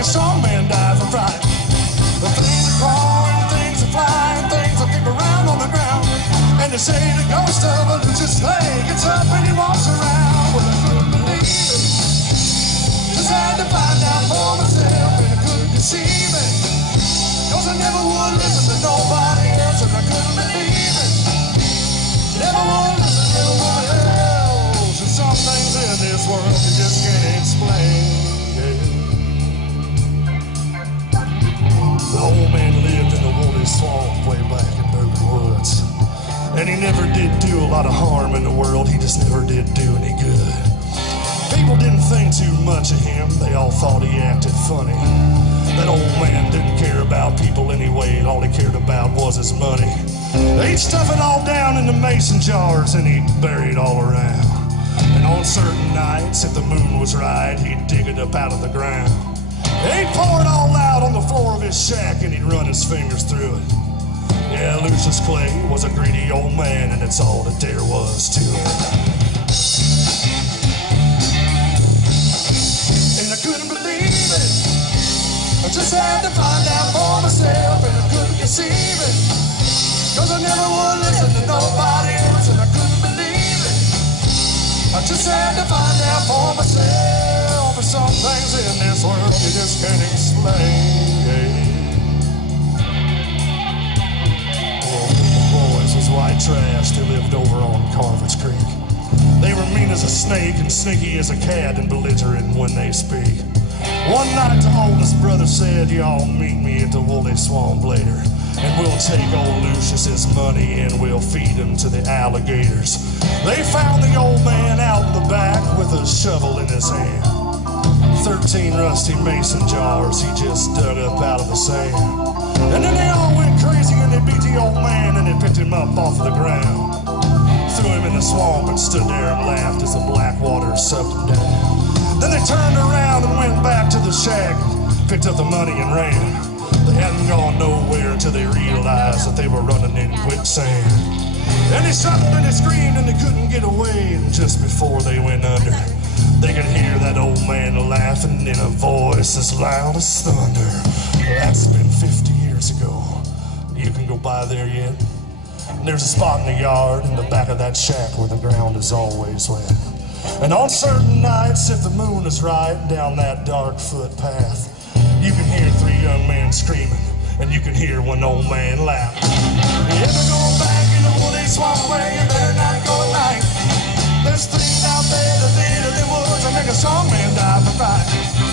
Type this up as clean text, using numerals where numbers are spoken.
make a strong man die for fright. The things are crawling, things are flying, things will keep around on the ground. And they say the ghost of a loose slave gets up and he walks around. Well, I couldn't believe it. Just had to find out for myself, and I couldn't deceive it. Cause I never would listen to nobody else, and I couldn't believe it. Never would listen to anyone else. And some things in this world you just can't explain. The old man lived in the Wooley swamp way back in Bergen Woods. And he never did do a lot of harm in the world, he just never did do any good. People didn't think too much of him, they all thought he acted funny. That old man didn't care about people anyway, all he cared about was his money. He'd stuff it all down in the mason jars and he'd bury it all around. And on certain nights, if the moon was right, he'd dig it up out of the ground. He'd pour it all out on the floor of his shack and he'd run his fingers through it. Yeah, Lucius Clay was a greedy old man, and it's all that there was to it. And I couldn't believe it. I just had to find out for myself, and I couldn't conceive it. Cause I never would listen to nobody else, and I couldn't believe it. I just had to find out for myself, and some things in this world you just can't explain. White trash who lived over on Carver's Creek. They were mean as a snake and sneaky as a cat and belligerent when they speak. One night the oldest brother said, y'all meet me at the Wooley swamp later, and we'll take old Lucius's money and we'll feed him to the alligators. They found the old man out in the back with a shovel in his hand. 13 rusty mason jars he just dug up out of the sand. And then they all went crazy and they beat the old man and they picked him up off the ground. Threw him in the swamp and stood there and laughed as the black water sucked him down. Then they turned around and went back to the shack, picked up the money and ran. They hadn't gone nowhere until they realized that they were running in quicksand. And they struggled and they screamed and they couldn't get away. And just before they went under, they could hear that old man laughing in a voice as loud as thunder. That's been 50 years ago. You can go by there yet? And there's a spot in the yard in the back of that shack where the ground is always wet. And on certain nights, if the moon is right, down that dark footpath, you can hear 3 young men screaming, and you can hear one old man laugh. You ever go back in the Wooley swamp where you better not go at night? There's things out there that live in the woods that make a strong man die for fight.